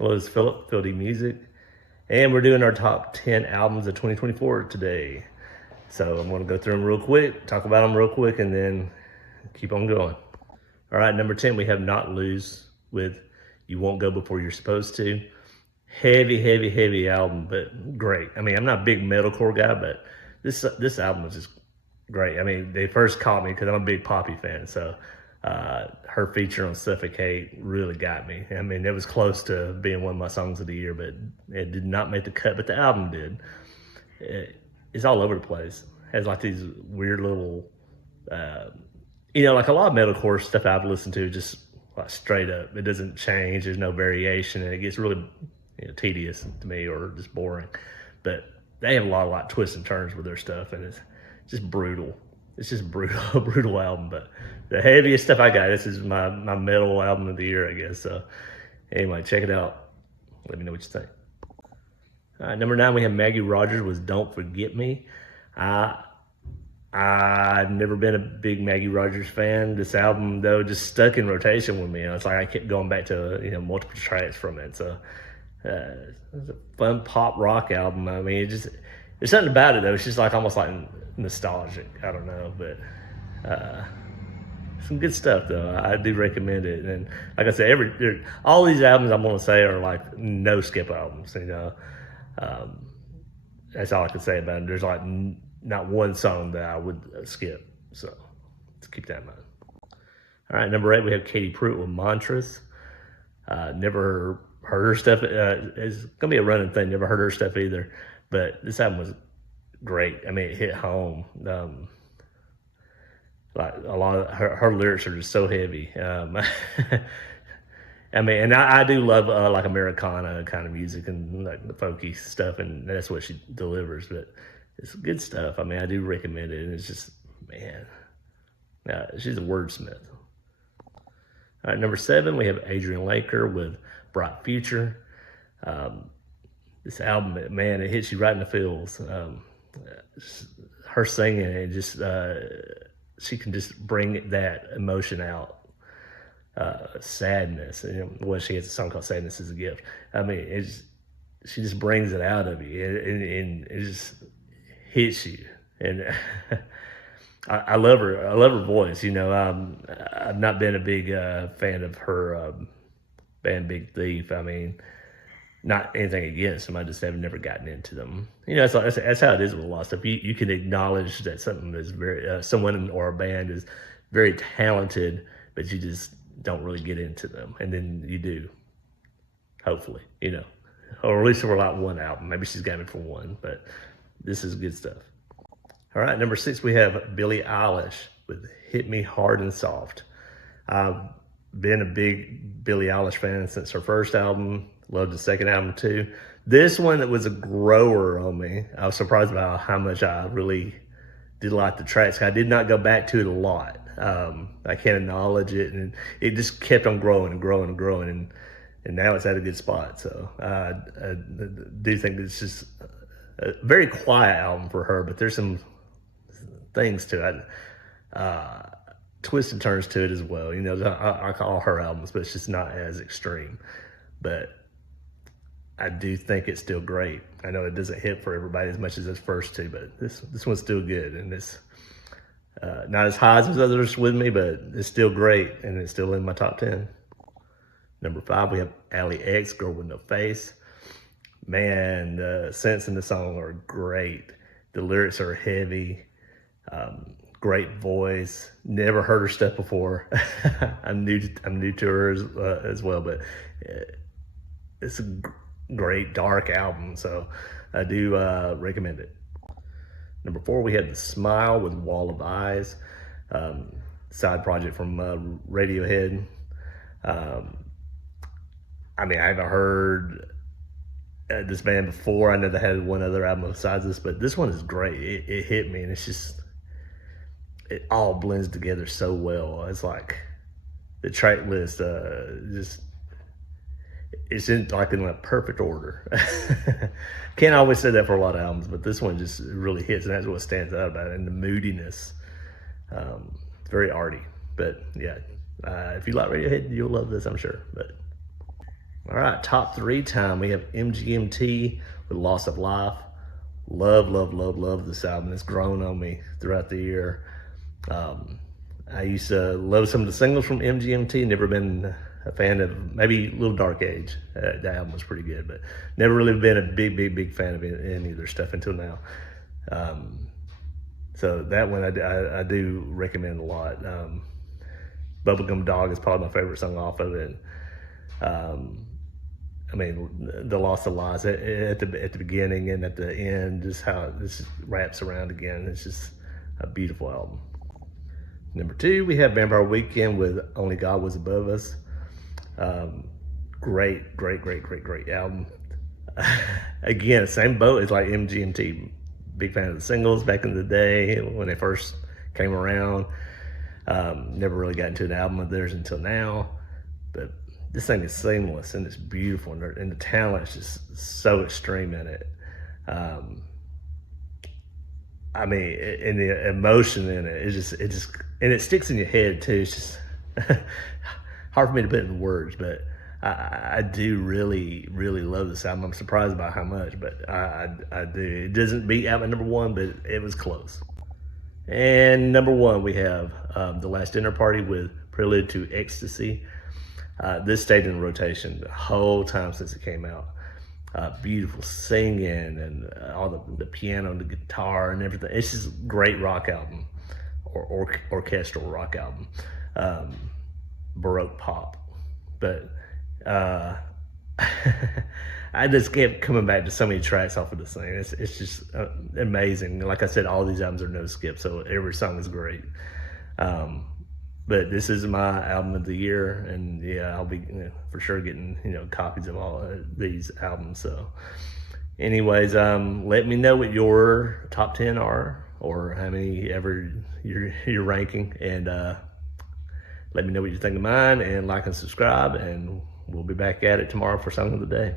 Hello, it's Philip, Phil D Music, and we're doing our top 10 albums of 2024 today. So I'm going to go through them real quick, talk about them real quick, and then keep on going. All right, number 10, we have Not Lose with You Won't Go Before You're Supposed to. Heavy album, but great. I mean, I'm not a big metalcore guy, but this album was just great. I mean, they first caught me because I'm a big Poppy fan, so her feature on Suffocate really got me. I mean, it was close to being one of my songs of the year, but it did not make the cut, but the album did. It's all over the place. It has like these weird little, like a lot of metalcore stuff I've listened to, just like straight up. It doesn't change. There's no variation, and it gets really tedious to me or just boring. But they have a lot of twists and turns with their stuff, and it's just brutal. It's just brutal, a brutal album. But the heaviest stuff I got, this is my metal album of the year, I guess. So anyway, check it out. Let me know what you think. Number 9, we have Maggie Rogers with Don't Forget Me. I've never been a big Maggie Rogers fan. This album, though, just stuck in rotation with me. It's like I kept going back to multiple tracks from it. So it's a fun pop rock album. I mean, there's something about it though. It's just like almost like nostalgic. I don't know, but some good stuff though. I do recommend it. And like I said, all these albums I'm gonna say are like no skip albums. That's all I can say about it. There's like not one song that I would skip. So let's keep that in mind. All right, number 8, we have Katie Pruitt with Mantras. Never heard her stuff. It's gonna be a running thing. Never heard her stuff either. But this album was great. I mean, it hit home. Like a lot of her lyrics are just so heavy. I mean, and I do love like Americana kind of music and like the folky stuff, and that's what she delivers. But it's good stuff. I mean, I do recommend it, and it's just, man, she's a wordsmith. All right, number 7, we have Adrian Laker with Bright Future. This album, man, it hits you right in the feels. Her singing, it just, she can just bring that emotion out. Sadness. She has a song called Sadness is a Gift. I mean, she just brings it out of you, and it just hits you. And I love her. I love her voice. I've not been a big fan of her band Big Thief. I mean, not anything against them. I just have never gotten into them. That's how it is with a lot of stuff. You can acknowledge that something is very someone or a band is very talented, but you just don't really get into them, and then you do. Hopefully, or at least for like one album. Maybe she's got me for one, but this is good stuff. All right, number 6, we have Billie Eilish with Hit Me Hard and Soft. I've been a big Billie Eilish fan since her first album. Loved the second album too. This one, it was a grower on me. I was surprised about how much I really did like the tracks. I did not go back to it a lot. I can't acknowledge it, and it just kept on growing and growing and growing, and now it's at a good spot. So I do think it's just a very quiet album for her, but there's some things to it. Twists and turns to it as well. I call her albums, but it's just not as extreme. But I do think it's still great. I know it doesn't hit for everybody as much as those first two, but this one's still good, and it's not as high as others with me, but it's still great, and it's still in my top 10. Number 5, we have Ally X, Girl with No Face. Man, the sense in the song are great. The lyrics are heavy. Great voice. Never heard her stuff before. I'm new to her as well, but it's a great dark album, so I do recommend it. Number 4, we had The Smile with Wall of Eyes, side project from Radiohead. I mean, I haven't heard this band before. I know they had one other album besides this, but this one is great. It hit me, and it's just, it all blends together so well. It's like the track list it's in a perfect order. Can't always say that for a lot of albums, but this one just really hits, and that's what stands out about it. And the moodiness, very arty. But yeah, if you like Radiohead, you'll love this, I'm sure. But All right, top 3 time. We have MGMT with Loss of Life. Love, love, love, love this album. It's grown on me throughout the year. I used to love some of the singles from MGMT. Never been a fan of, maybe Little Dark Age. The album was pretty good, but never really been a big fan of any of their stuff until now. So that one I do recommend a lot. Bubblegum Dog is probably my favorite song off of it. I mean, the Loss of Lies at the beginning and at the end, just how this wraps around again. It's just a beautiful album. Number 2, we have Vampire Weekend with Only God Was Above Us. Great album. Again, same boat as like MGMT. Big fan of the singles back in the day when they first came around. Never really got into an album of theirs until now, but this thing is seamless and it's beautiful, and the talent is just so extreme in it. I mean, and the emotion in it is just, and it sticks in your head too. It's just hard for me to put in words, but I do really love this album. I'm surprised by how much, but I do. It doesn't beat album number 1, but it was close. And number 1, we have The Last Dinner Party with Prelude to Ecstasy. This stayed in rotation the whole time since it came out. Beautiful singing and all the piano and the guitar and everything. It's just a great rock album, or orchestral rock album, Baroque pop. But I just kept coming back to so many tracks off of this thing. It's just amazing. Like I said, all these albums are no skip, so every song is great. But this is my album of the year, and yeah, I'll be for sure getting copies of all these albums. So, anyways, let me know what your top 10 are, or how many ever you're ranking, and let me know what you think of mine, and like and subscribe, and we'll be back at it tomorrow for Song of the Day.